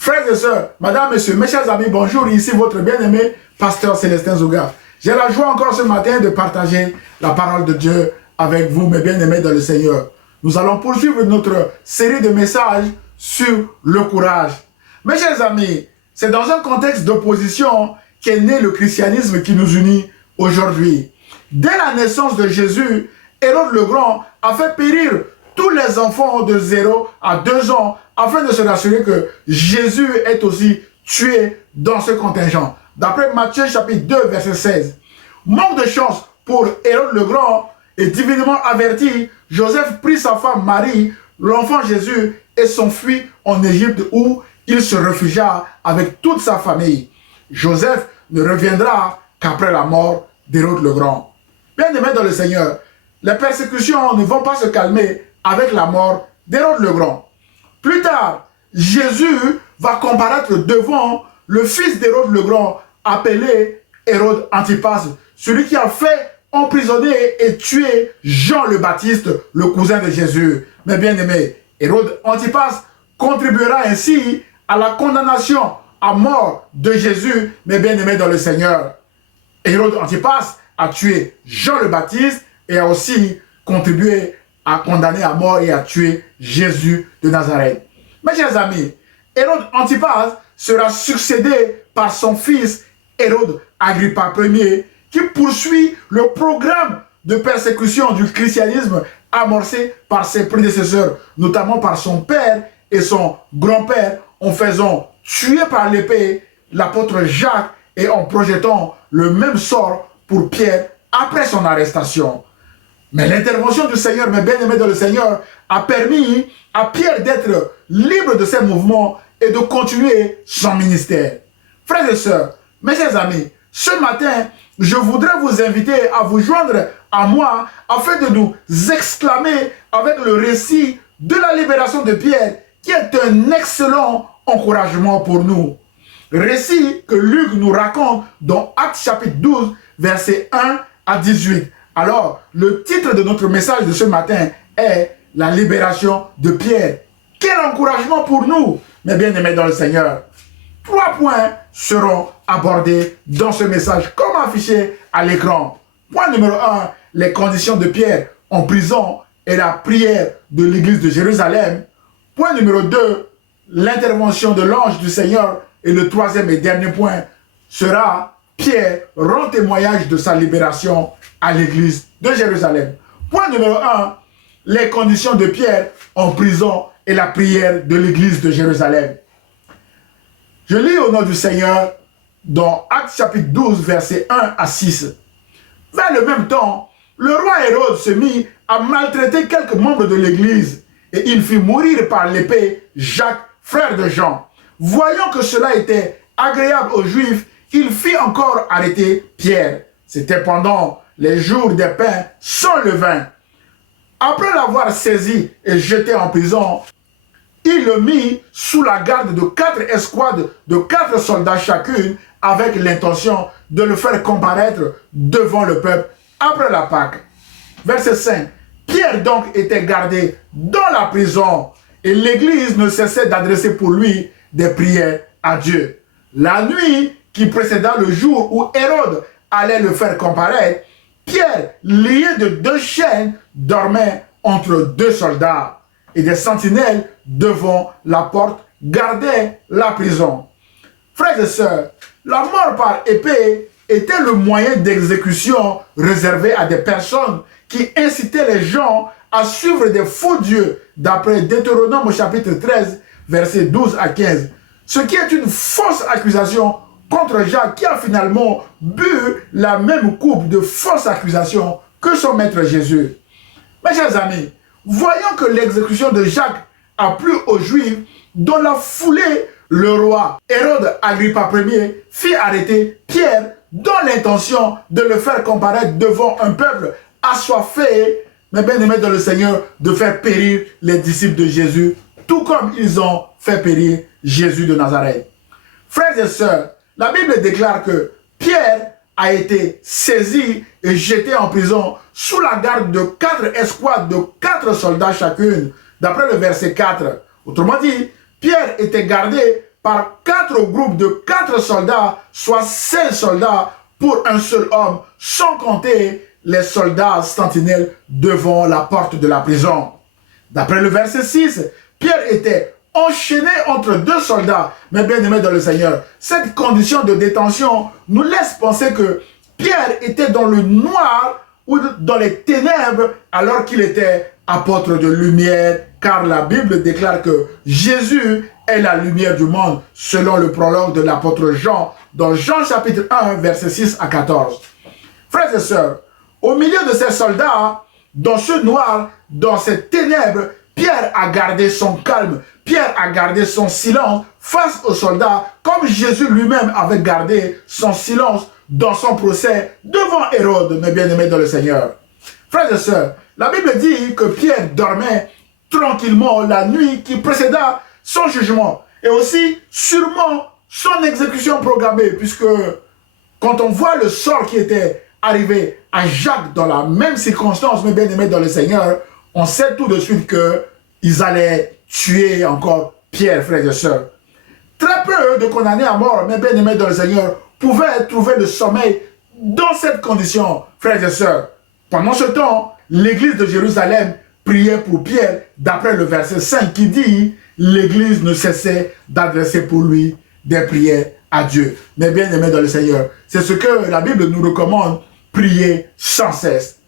Frères et sœurs, madame, messieurs, mes chers amis, bonjour, ici votre bien-aimé pasteur Célestin Zouga. J'ai la joie encore ce matin de partager la parole de Dieu avec vous, mes bien-aimés dans le Seigneur. Nous allons poursuivre notre série de messages sur le courage. Mes chers amis, c'est dans un contexte d'opposition qu'est né le christianisme qui nous unit aujourd'hui. Dès la naissance de Jésus, Hérode le Grand a fait périr tous les enfants de 0 à 2 ans afin de se rassurer que Jésus est aussi tué dans ce contingent. D'après Matthieu chapitre 2, verset 16. Manque de chance pour Hérode le Grand et divinement averti, Joseph prit sa femme Marie, l'enfant Jésus, et s'enfuit en Égypte où il se réfugia avec toute sa famille. Joseph ne reviendra qu'après la mort d'Hérode le Grand. Bien-aimés dans le Seigneur, les persécutions ne vont pas se calmer avec la mort d'Hérode le Grand. Plus tard, Jésus va comparaître devant le fils d'Hérode le Grand, appelé Hérode Antipas, celui qui a fait emprisonner et tuer Jean le Baptiste, le cousin de Jésus. Mais bien aimé, Hérode Antipas contribuera ainsi à la condamnation à mort de Jésus, mais bien aimé dans le Seigneur. Hérode Antipas a tué Jean le Baptiste et a aussi contribué à condamner à mort et à tuer Jésus de Nazareth. Mes chers amis, Hérode Antipas sera succédé par son fils Hérode Agrippa Ier, qui poursuit le programme de persécution du christianisme amorcé par ses prédécesseurs, notamment par son père et son grand-père, en faisant tuer par l'épée l'apôtre Jacques et en projetant le même sort pour Pierre après son arrestation. Mais l'intervention du Seigneur, mes bien-aimés dans le Seigneur, a permis à Pierre d'être libre de ses mouvements et de continuer son ministère. Frères et sœurs, mes chers amis, ce matin, je voudrais vous inviter à vous joindre à moi afin de nous exclamer avec le récit de la libération de Pierre, qui est un excellent encouragement pour nous. Récit que Luc nous raconte dans Actes chapitre 12, versets 1 à 18. Alors, le titre de notre message de ce matin est « La libération de Pierre ». Quel encouragement pour nous, mes bien-aimés dans le Seigneur. 3 points seront abordés dans ce message, comme affiché à l'écran. Point numéro 1, les conditions de Pierre en prison et la prière de l'église de Jérusalem. Point numéro 2, l'intervention de l'ange du Seigneur. Et le troisième et dernier point sera Pierre rend témoignage de sa libération à l'église de Jérusalem. Point numéro 1, les conditions de Pierre en prison et la prière de l'église de Jérusalem. Je lis au nom du Seigneur dans Actes chapitre 12, versets 1 à 6. Vers le même temps, le roi Hérode se mit à maltraiter quelques membres de l'église et il fit mourir par l'épée Jacques, frère de Jean. Voyant que cela était agréable aux Juifs, il fit encore arrêter Pierre. C'était pendant les jours des pains sans levain. Après l'avoir saisi et jeté en prison, il le mit sous la garde de 4 escouades de 4 soldats chacune, avec l'intention de le faire comparaître devant le peuple après la Pâque. Verset 5. Pierre donc était gardé dans la prison et l'église ne cessait d'adresser pour lui des prières à Dieu. La nuit qui précéda le jour où Hérode allait le faire comparaître, Pierre, lié de 2 chaînes, dormait entre 2 soldats et des sentinelles devant la porte gardaient la prison. Frères et sœurs, la mort par épée était le moyen d'exécution réservé à des personnes qui incitaient les gens à suivre des faux dieux, d'après Deutéronome au chapitre 13, versets 12 à 15. Ce qui est une fausse accusation contre Jacques, qui a finalement bu la même coupe de fausses accusations que son maître Jésus. Mes chers amis, voyant que l'exécution de Jacques a plu aux Juifs, dans la foulée, le roi Hérode Agrippa Ier fit arrêter Pierre dans l'intention de le faire comparaître devant un peuple assoiffé, mais bien aimé dans le Seigneur, de faire périr les disciples de Jésus, tout comme ils ont fait périr Jésus de Nazareth. Frères et sœurs, la Bible déclare que Pierre a été saisi et jeté en prison sous la garde de 4 escouades de 4 soldats chacune, d'après le verset 4. Autrement dit, Pierre était gardé par 4 groupes de 4 soldats, soit 16 soldats pour un seul homme, sans compter les soldats sentinelles devant la porte de la prison. D'après le verset 6, Pierre était enchaîné entre 2 soldats, mais bien aimé dans le Seigneur. Cette condition de détention nous laisse penser que Pierre était dans le noir ou dans les ténèbres alors qu'il était apôtre de lumière, car la Bible déclare que Jésus est la lumière du monde, selon le prologue de l'apôtre Jean, dans Jean chapitre 1, versets 6 à 14. Frères et sœurs, au milieu de ces soldats, dans ce noir, dans ces ténèbres, Pierre a gardé son calme, Pierre a gardé son silence face aux soldats, comme Jésus lui-même avait gardé son silence dans son procès devant Hérode, mes bien-aimés dans le Seigneur. Frères et sœurs, la Bible dit que Pierre dormait tranquillement la nuit qui précéda son jugement et aussi sûrement son exécution programmée, puisque quand on voit le sort qui était arrivé à Jacques dans la même circonstance, mes bien-aimés dans le Seigneur, on sait tout de suite qu'ils allaient tuer encore Pierre, frères et sœurs. Très peu de condamnés à mort, mes bien-aimés dans le Seigneur, pouvaient trouver le sommeil dans cette condition, frères et sœurs. Pendant ce temps, l'église de Jérusalem priait pour Pierre, d'après le verset 5 qui dit « L'église ne cessait d'adresser pour lui des prières à Dieu. » Mais bien aimés dans le Seigneur, c'est ce que la Bible nous recommande, prier sans cesse.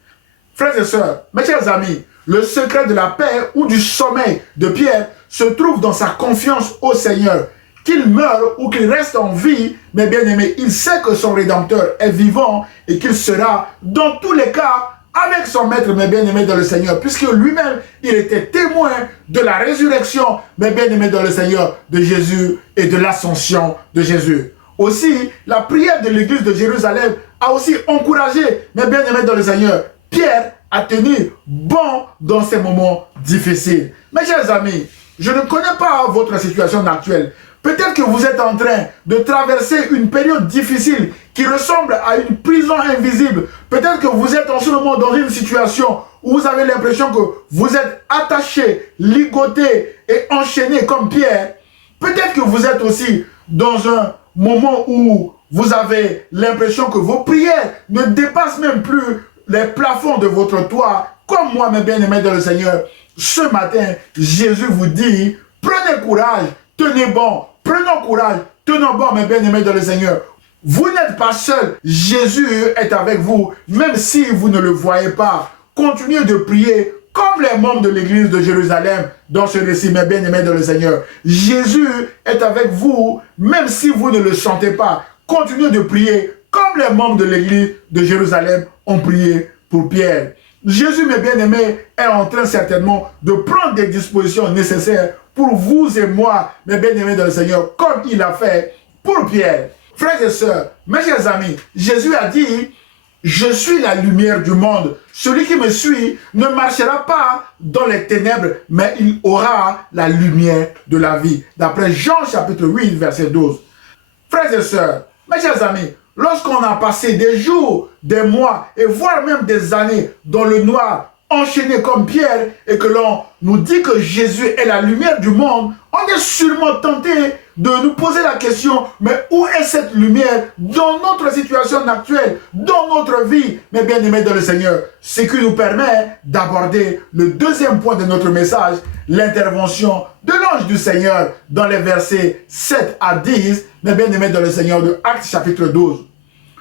Frères et sœurs, mes chers amis, le secret de la paix ou du sommeil de Pierre se trouve dans sa confiance au Seigneur. Qu'il meure ou qu'il reste en vie, mais bien aimé, il sait que son Rédempteur est vivant et qu'il sera dans tous les cas avec son maître, mes bien-aimés dans le Seigneur, puisque lui-même, il était témoin de la résurrection, mes bien-aimés dans le Seigneur, de Jésus et de l'ascension de Jésus. Aussi, la prière de l'église de Jérusalem a aussi encouragé, mes bien-aimés dans le Seigneur, Pierre à tenir bon dans ces moments difficiles. Mes chers amis, je ne connais pas votre situation actuelle. Peut-être que vous êtes en train de traverser une période difficile qui ressemble à une prison invisible. Peut-être que vous êtes en ce moment dans une situation où vous avez l'impression que vous êtes attaché, ligoté et enchaîné comme Pierre. Peut-être que vous êtes aussi dans un moment où vous avez l'impression que vos prières ne dépassent même plus les plafonds de votre toit. Comme moi, mes bien-aimés dans le Seigneur, ce matin, Jésus vous dit, prenez courage, tenez bon. Prenons courage, tenons bon, mes bien-aimés dans le Seigneur. Vous n'êtes pas seul, Jésus est avec vous, même si vous ne le voyez pas. Continuez de prier comme les membres de l'église de Jérusalem dans ce récit, mes bien-aimés dans le Seigneur. Jésus est avec vous, même si vous ne le sentez pas. Continuez de prier comme les membres de l'église de Jérusalem ont prié pour Pierre. Jésus, mes bien-aimés, est en train certainement de prendre des dispositions nécessaires pour vous et moi, mes bien-aimés dans le Seigneur, comme il a fait pour Pierre. Frères et sœurs, mes chers amis, Jésus a dit, « Je suis la lumière du monde. Celui qui me suit ne marchera pas dans les ténèbres, mais il aura la lumière de la vie. » D'après Jean chapitre 8, verset 12. Frères et sœurs, mes chers amis, lorsqu'on a passé des jours, des mois et voire même des années dans le noir, enchaîné comme Pierre, et que l'on nous dit que Jésus est la lumière du monde, on est sûrement tenté de nous poser la question, mais où est cette lumière dans notre situation actuelle, dans notre vie, mes bien-aimés dans le Seigneur? Ce qui nous permet d'aborder le deuxième point de notre message, l'intervention de l'ange du Seigneur dans les versets 7 à 10, mes bien-aimés dans le Seigneur, de Actes chapitre 12.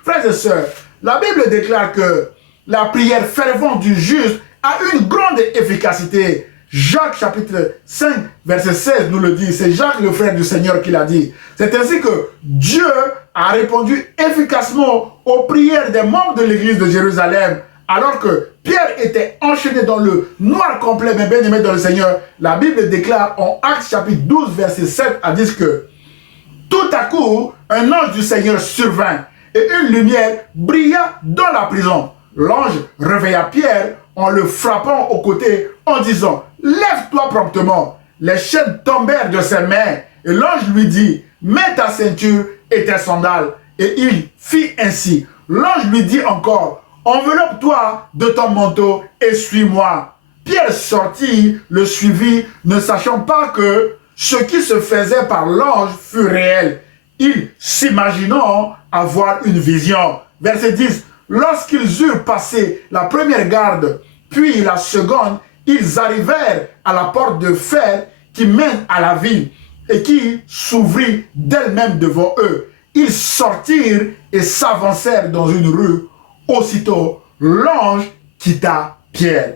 Frères et sœurs, la Bible déclare que la prière fervente du juste a une grande efficacité. Jacques chapitre 5 verset 16 nous le dit. C'est Jacques le frère du Seigneur qui l'a dit. C'est ainsi que Dieu a répondu efficacement aux prières des membres de l'église de Jérusalem. Alors que Pierre était enchaîné dans le noir complet, mais bien aimé dans le Seigneur, la Bible déclare en Actes chapitre 12 verset 7 à 10 que tout à coup, un ange du Seigneur survint et une lumière brilla dans la prison. L'ange réveilla Pierre en le frappant au côté en disant « Lève-toi promptement ». Les chaînes tombèrent de ses mains et l'ange lui dit « Mets ta ceinture et tes sandales ». Et il fit ainsi. L'ange lui dit encore « Enveloppe-toi de ton manteau et suis-moi ». Pierre sortit, le suivit, ne sachant pas que ce qui se faisait par l'ange fut réel. Ils s'imaginant avoir une vision. Verset 10. Lorsqu'ils eurent passé la première garde, puis la seconde, ils arrivèrent à la porte de fer qui mène à la ville et qui s'ouvrit d'elle-même devant eux. Ils sortirent et s'avancèrent dans une rue. Aussitôt, l'ange quitta Pierre.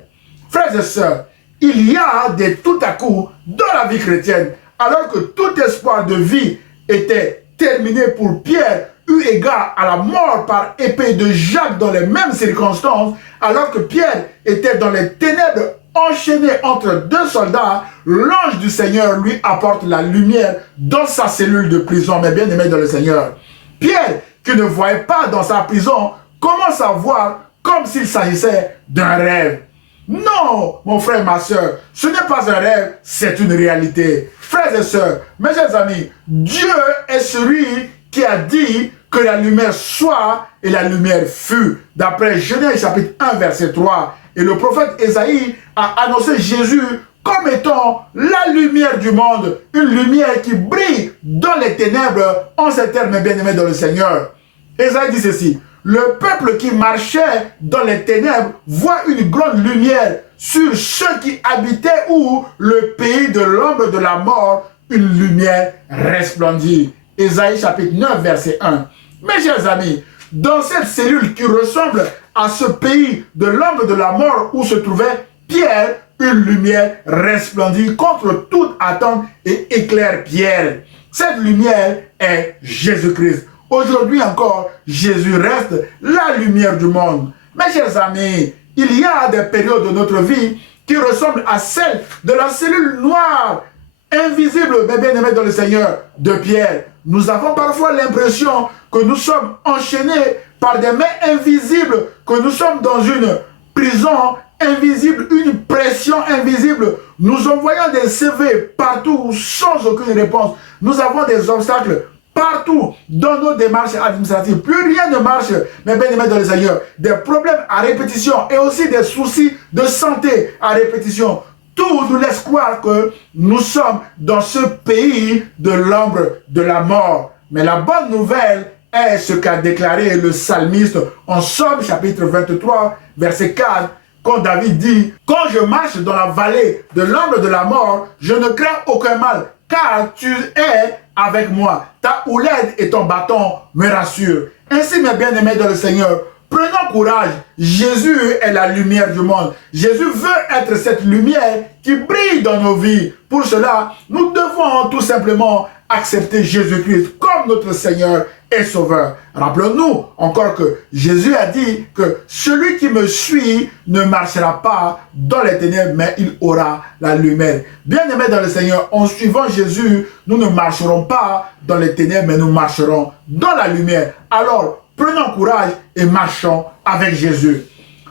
Frères et sœurs, il y a des tout à coup dans la vie chrétienne, alors que tout espoir de vie était terminé pour Pierre, eu égard à la mort par épée de Jacques dans les mêmes circonstances, alors que Pierre était dans les ténèbres enchaîné entre deux soldats, l'ange du Seigneur lui apporte la lumière dans sa cellule de prison, mes bien-aimés dans le Seigneur. Pierre, qui ne voyait pas dans sa prison, commence à voir comme s'il s'agissait d'un rêve. Non, mon frère, ma soeur, ce n'est pas un rêve, c'est une réalité. Frères et sœurs, mes chers amis, Dieu est celui qui a dit que la lumière soit et la lumière fut. D'après Genèse chapitre 1, verset 3. Et le prophète Ésaïe a annoncé Jésus comme étant la lumière du monde, une lumière qui brille dans les ténèbres, en ces termes bien-aimés dans le Seigneur. Ésaïe dit ceci: le peuple qui marchait dans les ténèbres voit une grande lumière sur ceux qui habitaient où le pays de l'ombre de la mort, une lumière resplendit. Ésaïe chapitre 9, verset 1. Mes chers amis, dans cette cellule qui ressemble à ce pays de l'ombre de la mort où se trouvait Pierre, une lumière resplendit contre toute attente et éclaire Pierre. Cette lumière est Jésus-Christ. Aujourd'hui encore, Jésus reste la lumière du monde. Mes chers amis, il y a des périodes de notre vie qui ressemblent à celles de la cellule noire, invisible, mais bien aimé dans le Seigneur, de Pierre. Nous avons parfois l'impression que nous sommes enchaînés par des mains invisibles, que nous sommes dans une prison invisible, une pression invisible. Nous envoyons des CV partout sans aucune réponse. Nous avons des obstacles partout dans nos démarches administratives. Plus rien ne marche, mais bien aimé dans le Seigneur. Des problèmes à répétition et aussi des soucis de santé à répétition. Tout nous laisse croire que nous sommes dans ce pays de l'ombre de la mort. Mais la bonne nouvelle est ce qu'a déclaré le psalmiste en Psaume chapitre 23, verset 4, quand David dit « Quand je marche dans la vallée de l'ombre de la mort, je ne crains aucun mal, car tu es avec moi. Ta houlette et ton bâton me rassurent. » Ainsi, mes bien-aimés dans le Seigneur, prenons courage. Jésus est la lumière du monde. Jésus veut être cette lumière qui brille dans nos vies. Pour cela, nous devons tout simplement accepter Jésus-Christ comme notre Seigneur et Sauveur. Rappelons-nous encore que Jésus a dit que celui qui me suit ne marchera pas dans les ténèbres, mais il aura la lumière. Bien-aimés dans le Seigneur, en suivant Jésus, nous ne marcherons pas dans les ténèbres, mais nous marcherons dans la lumière. Alors, prenons courage et marchons avec Jésus.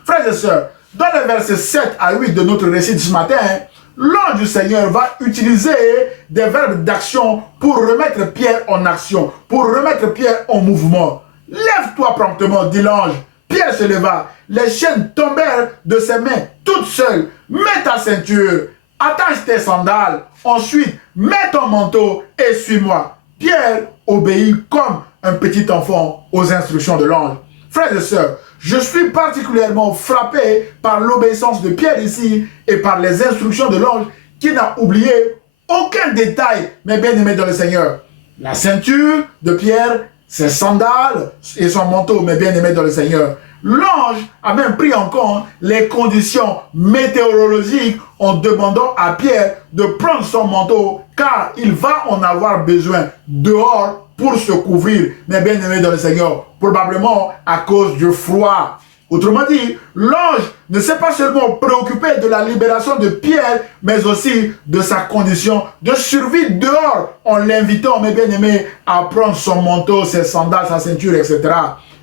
Frères et sœurs, dans les versets 7 à 8 de notre récit de ce matin, l'ange du Seigneur va utiliser des verbes d'action pour remettre Pierre en action, pour remettre Pierre en mouvement. Lève-toi promptement, dit l'ange. Pierre se leva. Les chaînes tombèrent de ses mains toutes seules. Mets ta ceinture, attache tes sandales. Ensuite, mets ton manteau et suis-moi. Pierre obéit comme un petit enfant aux instructions de l'ange. Frères et sœurs, je suis particulièrement frappé par l'obéissance de Pierre ici et par les instructions de l'ange qui n'a oublié aucun détail, mes bien-aimés dans le Seigneur. La ceinture de Pierre, ses sandales et son manteau, mes bien-aimés dans le Seigneur. L'ange a même pris en compte les conditions météorologiques en demandant à Pierre de prendre son manteau car il va en avoir besoin dehors pour se couvrir, mes bien-aimés dans le Seigneur, probablement à cause du froid. Autrement dit, l'ange ne s'est pas seulement préoccupé de la libération de Pierre, mais aussi de sa condition de survie dehors, en l'invitant, mes bien-aimés, à prendre son manteau, ses sandales, sa ceinture, etc.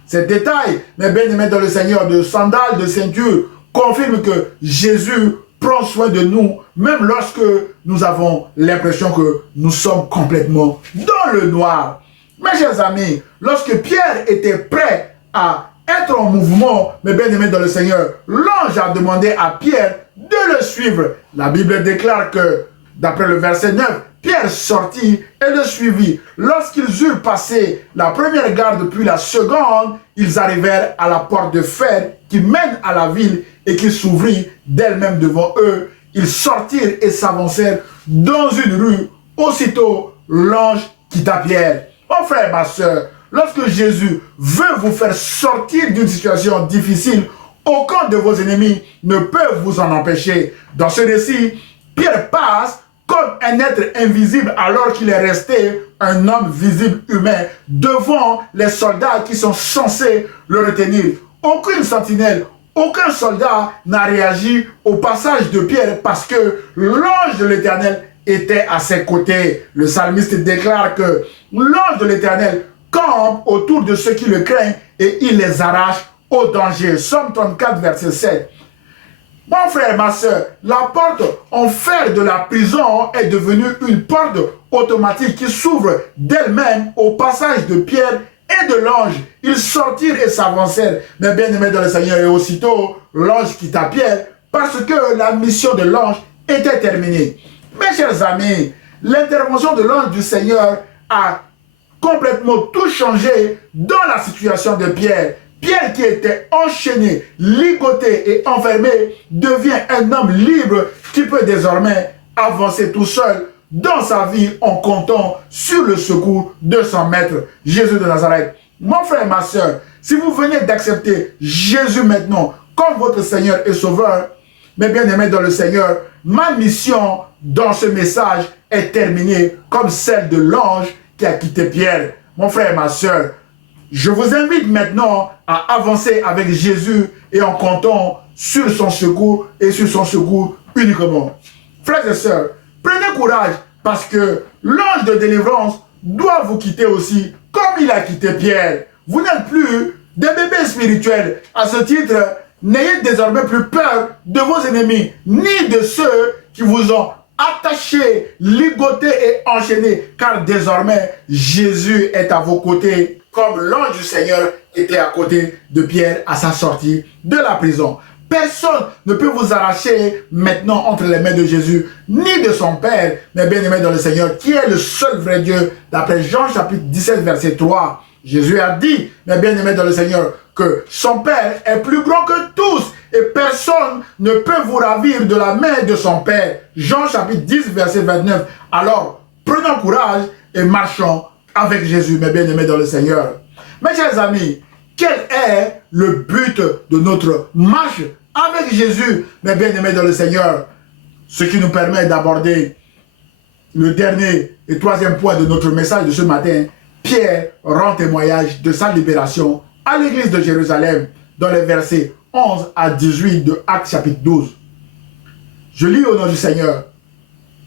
Ces détails, mes bien-aimés dans le Seigneur, de sandales, de ceinture, confirment que Jésus prend soin de nous, même lorsque nous avons l'impression que nous sommes complètement dans le noir. Mes chers amis, lorsque Pierre était prêt à être en mouvement, mes bien-aimés dans le Seigneur, l'ange a demandé à Pierre de le suivre. La Bible déclare que, d'après le verset 9, Pierre sortit et le suivit. Lorsqu'ils eurent passé la première garde puis la seconde, ils arrivèrent à la porte de fer qui mène à la ville et qui s'ouvrit d'elle-même devant eux. Ils sortirent et s'avancèrent dans une rue. Aussitôt, l'ange quitta Pierre. Mon frère, ma soeur, lorsque Jésus veut vous faire sortir d'une situation difficile, aucun de vos ennemis ne peut vous en empêcher. Dans ce récit, Pierre passe comme un être invisible alors qu'il est resté un homme visible humain devant les soldats qui sont censés le retenir. Aucune sentinelle, aucun soldat n'a réagi au passage de Pierre parce que l'ange de l'Éternel était à ses côtés. Le psalmiste déclare que l'ange de l'Éternel campe autour de ceux qui le craignent et il les arrache au danger. Somme 34, verset 7. Mon frère, ma soeur, la porte en fer de la prison est devenue une porte automatique qui s'ouvre d'elle-même au passage de Pierre et de l'ange. Ils sortirent et s'avancèrent, mais bien aimés dans le Seigneur, et aussitôt l'ange quitta Pierre parce que la mission de l'ange était terminée. Mes chers amis, l'intervention de l'ange du Seigneur a complètement tout changé dans la situation de Pierre. Pierre qui était enchaîné, ligoté et enfermé devient un homme libre qui peut désormais avancer tout seul dans sa vie en comptant sur le secours de son maître, Jésus de Nazareth. Mon frère, ma soeur, si vous venez d'accepter Jésus maintenant comme votre Seigneur et Sauveur, mes bien-aimés dans le Seigneur, ma mission dans ce message est terminée comme celle de l'ange qui a quitté Pierre. Mon frère, ma soeur, je vous invite maintenant à avancer avec Jésus et en comptant sur son secours et sur son secours uniquement. Frères et sœurs, prenez courage parce que l'ange de délivrance doit vous quitter aussi comme il a quitté Pierre. Vous n'êtes plus des bébés spirituels. À ce titre, n'ayez désormais plus peur de vos ennemis, ni de ceux qui vous ont attachés, ligotés et enchaînés, car désormais, Jésus est à vos côtés, comme l'ange du Seigneur était à côté de Pierre à sa sortie de la prison. Personne ne peut vous arracher maintenant entre les mains de Jésus, ni de son Père, mais bien aimé dans le Seigneur, qui est le seul vrai Dieu, d'après Jean chapitre 17, verset 3. Jésus a dit, mais bien aimé dans le Seigneur, que son Père est plus grand que tous et personne ne peut vous ravir de la main de son Père. Jean chapitre 10, verset 29. Alors, prenons courage et marchons avec Jésus, mes bien-aimés dans le Seigneur. Mes chers amis, quel est le but de notre marche avec Jésus, mes bien-aimés dans le Seigneur? Ce qui nous permet d'aborder le dernier et troisième point de notre message de ce matin. Pierre rend témoignage de sa libération à l'église de Jérusalem dans les versets 11 à 18 de Actes chapitre 12. Je lis au nom du Seigneur.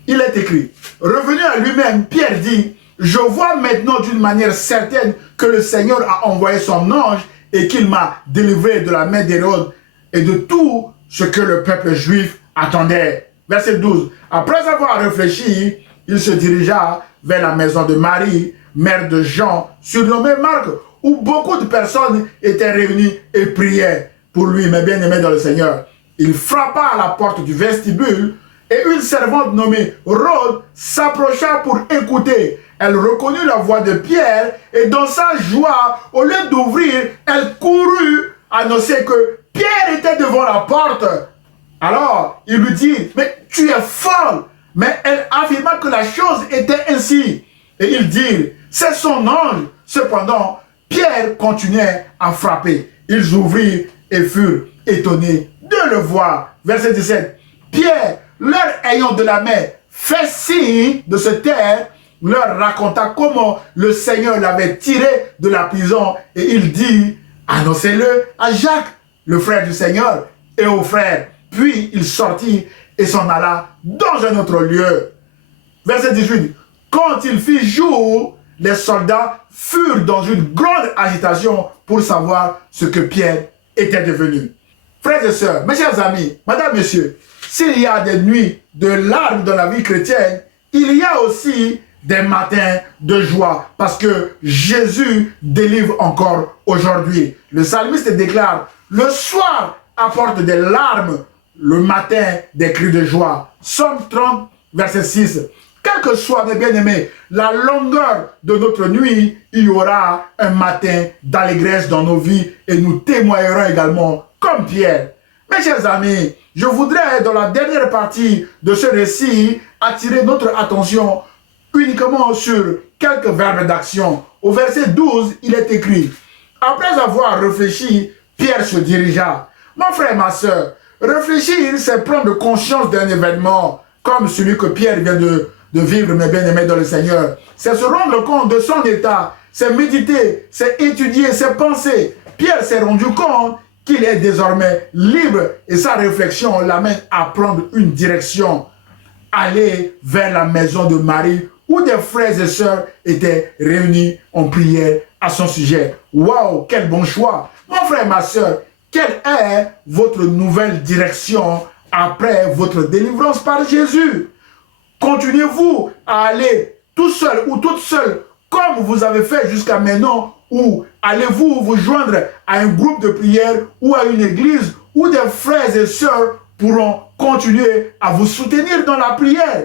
Il est écrit, revenu à lui-même, Pierre dit, je vois maintenant d'une manière certaine que le Seigneur a envoyé son ange et qu'il m'a délivré de la main d'Hérode et de tout ce que le peuple juif attendait. Verset 12. Après avoir réfléchi, il se dirigea vers la maison de Marie, mère de Jean, surnommée Marc, où beaucoup de personnes étaient réunies et priaient pour lui, mes bien-aimés dans le Seigneur. Il frappa à la porte du vestibule et une servante nommée Rhode s'approcha pour écouter. Elle reconnut la voix de Pierre et dans sa joie, au lieu d'ouvrir, elle courut annoncer que Pierre était devant la porte. Alors, il lui dit, mais tu es folle. Mais elle affirma que la chose était ainsi. Et ils dirent, c'est son ange. Cependant, Pierre continuait à frapper. Ils ouvrirent et furent étonnés de le voir. Verset 17. Pierre, leur ayant de la main fait signe de se taire, leur raconta comment le Seigneur l'avait tiré de la prison. Et il dit, annoncez-le à Jacques, le frère du Seigneur, et aux frères. Puis il sortit et s'en alla dans un autre lieu. Verset 18. Quand il fit jour, les soldats furent dans une grande agitation pour savoir ce que Pierre était devenu. Frères et sœurs, mes chers amis, madame, messieurs, s'il y a des nuits de larmes dans la vie chrétienne, il y a aussi des matins de joie parce que Jésus délivre encore aujourd'hui. Le psalmiste déclare, le soir apporte des larmes, le matin des cris de joie. Psaume 30, verset 6. Quelle que soit, mes bien-aimés, la longueur de notre nuit, il y aura un matin d'allégresse dans nos vies et nous témoignerons également comme Pierre. Mes chers amis, je voudrais, dans la dernière partie de ce récit, attirer notre attention uniquement sur quelques verbes d'action. Au verset 12, il est écrit: après avoir réfléchi, Pierre se dirigea. Mon frère, ma soeur, réfléchir, c'est prendre conscience d'un événement comme celui que Pierre vient de vivre, mes bien-aimés dans le Seigneur. C'est se rendre compte de son état, c'est méditer, c'est étudier, c'est penser. Pierre s'est rendu compte qu'il est désormais libre et sa réflexion l'amène à prendre une direction, aller vers la maison de Marie où des frères et sœurs étaient réunis en prière à son sujet. Waouh, quel bon choix! Mon frère, ma sœur, quelle est votre nouvelle direction après votre délivrance par Jésus? Continuez-vous à aller tout seul ou toute seule comme vous avez fait jusqu'à maintenant, ou allez-vous vous joindre à un groupe de prière ou à une église où des frères et sœurs pourront continuer à vous soutenir dans la prière?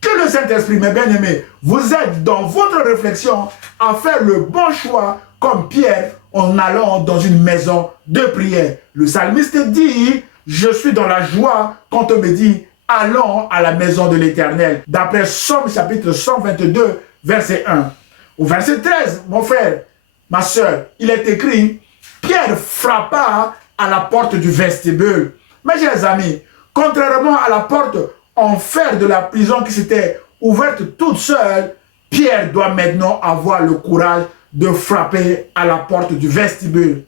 Que le Saint-Esprit, mes bien-aimés, vous aide dans votre réflexion à faire le bon choix comme Pierre en allant dans une maison de prière. Le psalmiste dit: je suis dans la joie quand on me dit allons à la maison de l'Éternel. D'après Somme chapitre 122, verset 1. Au verset 13, mon frère, ma soeur, il est écrit: Pierre frappa à la porte du vestibule. Mes chers amis, contrairement à la porte en fer de la prison qui s'était ouverte toute seule, Pierre doit maintenant avoir le courage de frapper à la porte du vestibule.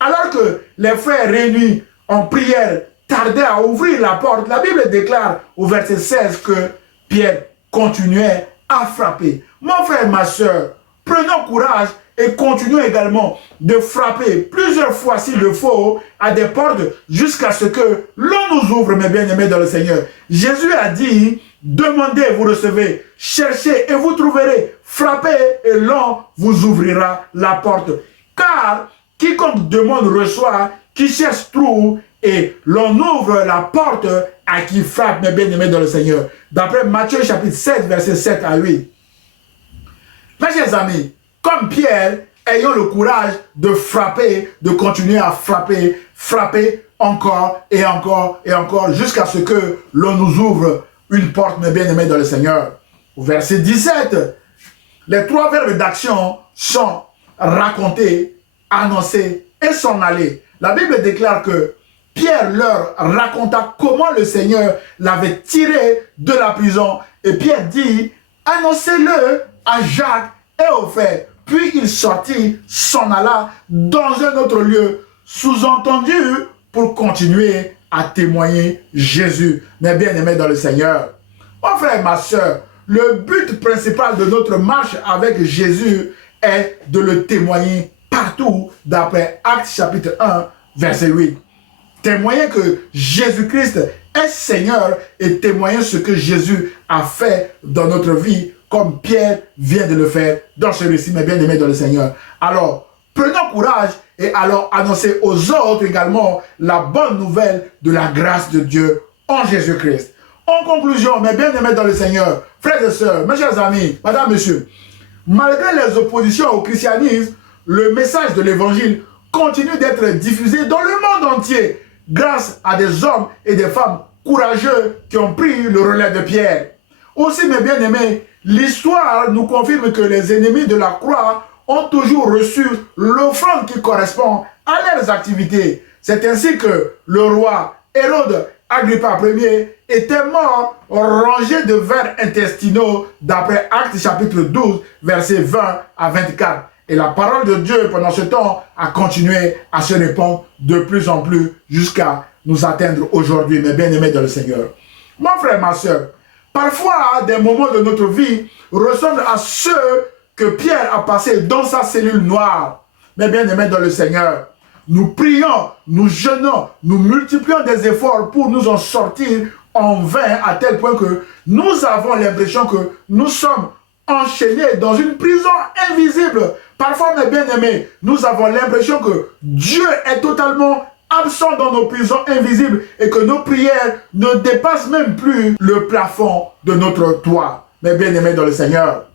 Alors que les frères réunis en prière tardaient à ouvrir la porte, la Bible déclare au verset 16 que Pierre continuait à frapper. Mon frère, ma soeur, prenons courage et continuons également de frapper plusieurs fois s'il le faut à des portes jusqu'à ce que l'on nous ouvre, mes bien-aimés dans le Seigneur. Jésus a dit: demandez, vous recevez, cherchez et vous trouverez, frappez et l'on vous ouvrira la porte. Car quiconque demande reçoit, qui cherche trouve, et l'on ouvre la porte à qui frappe, mes bien-aimés dans le Seigneur. D'après Matthieu chapitre 7, versets 7 à 8. Mes chers amis, comme Pierre, ayons le courage de frapper, de continuer à frapper, frapper encore et encore et encore, jusqu'à ce que l'on nous ouvre une porte, mes bien-aimés dans le Seigneur. Au verset 17, les trois verbes d'action sont raconter, annoncer et s'en aller. La Bible déclare que Pierre leur raconta comment le Seigneur l'avait tiré de la prison. Et Pierre dit: annoncez-le à Jacques et aux frères. Puis il sortit, s'en alla dans un autre lieu, sous-entendu pour continuer à témoigner Jésus. Mes bien-aimés dans le Seigneur, mon frère, ma soeur, le but principal de notre marche avec Jésus est de le témoigner partout, d'après Actes chapitre 1, verset 8. Témoigner que Jésus-Christ est Seigneur et témoigner ce que Jésus a fait dans notre vie, comme Pierre vient de le faire dans ce récit, mes bien-aimés dans le Seigneur. Alors, prenons courage et allons annoncer aux autres également la bonne nouvelle de la grâce de Dieu en Jésus-Christ. En conclusion, mes bien-aimés dans le Seigneur, frères et sœurs, mes chers amis, madame, monsieur, malgré les oppositions au christianisme, le message de l'évangile continue d'être diffusé dans le monde entier grâce à des hommes et des femmes courageux qui ont pris le relais de Pierre. Aussi, mes bien-aimés, l'histoire nous confirme que les ennemis de la croix ont toujours reçu l'offrande qui correspond à leurs activités. C'est ainsi que le roi Hérode Agrippa Ier était mort rongé de vers intestinaux d'après Actes chapitre 12, versets 20 à 24. Et la parole de Dieu pendant ce temps a continué à se répandre de plus en plus jusqu'à nous atteindre aujourd'hui, mes bien-aimés dans le Seigneur. Mon frère, ma soeur, parfois des moments de notre vie ressemblent à ceux que Pierre a passés dans sa cellule noire. Mes bien-aimés dans le Seigneur, nous prions, nous jeûnons, nous multiplions des efforts pour nous en sortir en vain, à tel point que nous avons l'impression que nous sommes enchaînés dans une prison invisible. Parfois, mes bien-aimés, nous avons l'impression que Dieu est totalement absent dans nos prisons invisibles et que nos prières ne dépassent même plus le plafond de notre toit. mes bien-aimés dans le Seigneur.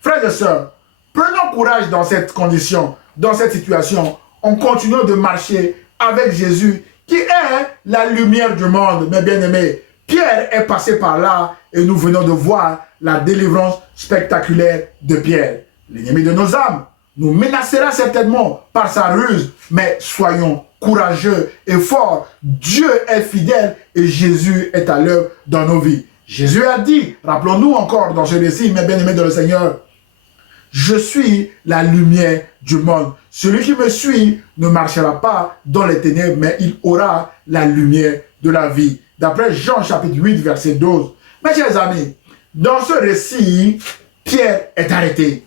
Frères et sœurs, prenons courage dans cette condition, dans cette situation. On continue de marcher avec Jésus, qui est la lumière du monde, mes bien-aimés. Pierre est passé par là et nous venons de voir la délivrance spectaculaire de Pierre. L'ennemi de nos âmes nous menacera certainement par sa ruse, mais soyons courageux et forts. Dieu est fidèle et Jésus est à l'œuvre dans nos vies. Jésus a dit, rappelons-nous encore dans ce récit, mes bien-aimés dans le Seigneur, je suis la lumière du monde. Celui qui me suit ne marchera pas dans les ténèbres, mais il aura la lumière de la vie. D'après Jean chapitre 8, verset 12. Mes chers amis, dans ce récit, Pierre est arrêté,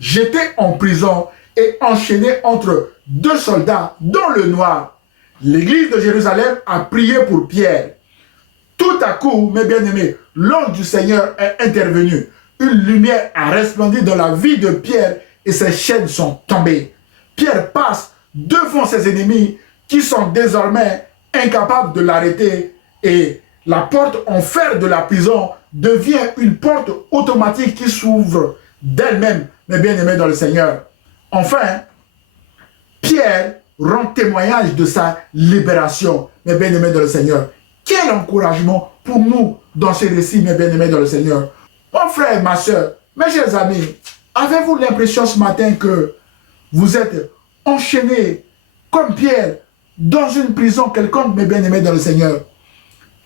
jeté en prison et enchaîné entre deux soldats dans le noir. L'église de Jérusalem a prié pour Pierre. Tout à coup, mes bien-aimés, l'ange du Seigneur est intervenu. Une lumière a resplendi dans la vie de Pierre et ses chaînes sont tombées. Pierre passe devant ses ennemis qui sont désormais incapables de l'arrêter et la porte en fer de la prison devient une porte automatique qui s'ouvre d'elle-même, mes bien-aimés dans le Seigneur. Enfin, Pierre rend témoignage de sa libération, mes bien-aimés dans le Seigneur. Quel encouragement pour nous dans ces récits, mes bien-aimés dans le Seigneur. Mon frère, ma soeur, mes chers amis, avez-vous l'impression ce matin que vous êtes enchaînés comme Pierre dans une prison quelconque, mes bien-aimés dans le Seigneur?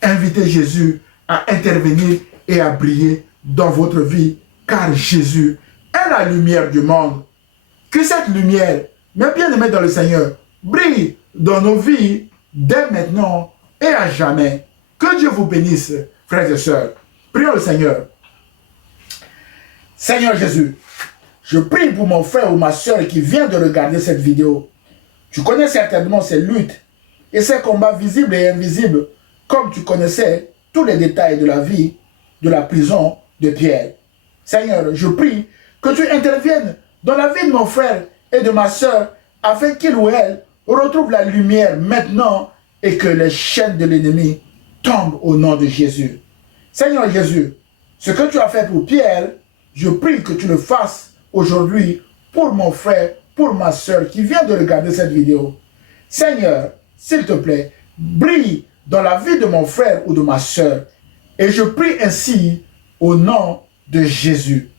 Invitez Jésus à intervenir et à briller dans votre vie, car Jésus est la lumière du monde. Que cette lumière, mes bien-aimés dans le Seigneur, brille dans nos vies dès maintenant et à jamais. Que Dieu vous bénisse, frères et sœurs. Prions le Seigneur. Seigneur Jésus, je prie pour mon frère ou ma sœur qui vient de regarder cette vidéo. Tu connais certainement ses luttes et ses combats visibles et invisibles, comme tu connaissais tous les détails de la vie de la prison de Pierre. Seigneur, je prie que tu interviennes dans la vie de mon frère et de ma sœur, afin qu'il ou elle retrouve la lumière maintenant et que les chaînes de l'ennemi tombent au nom de Jésus. Seigneur Jésus, ce que tu as fait pour Pierre, je prie que tu le fasses aujourd'hui pour mon frère, pour ma sœur qui vient de regarder cette vidéo. Seigneur, s'il te plaît, brille dans la vie de mon frère ou de ma sœur. Et je prie ainsi au nom de Jésus.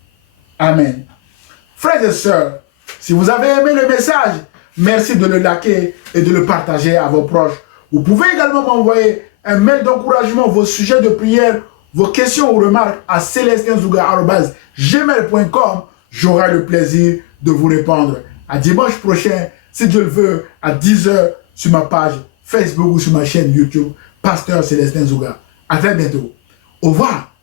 Amen. Frères et sœurs, si vous avez aimé le message, merci de le liker et de le partager à vos proches. Vous pouvez également m'envoyer un mail d'encouragement, vos sujets de prière, vos questions ou remarques à celestinzouga@gmail.com. J'aurai le plaisir de vous répondre. À dimanche prochain, si Dieu le veut, à 10 h sur ma page Facebook ou sur ma chaîne YouTube, Pasteur Célestin Zouga. À très bientôt. Au revoir.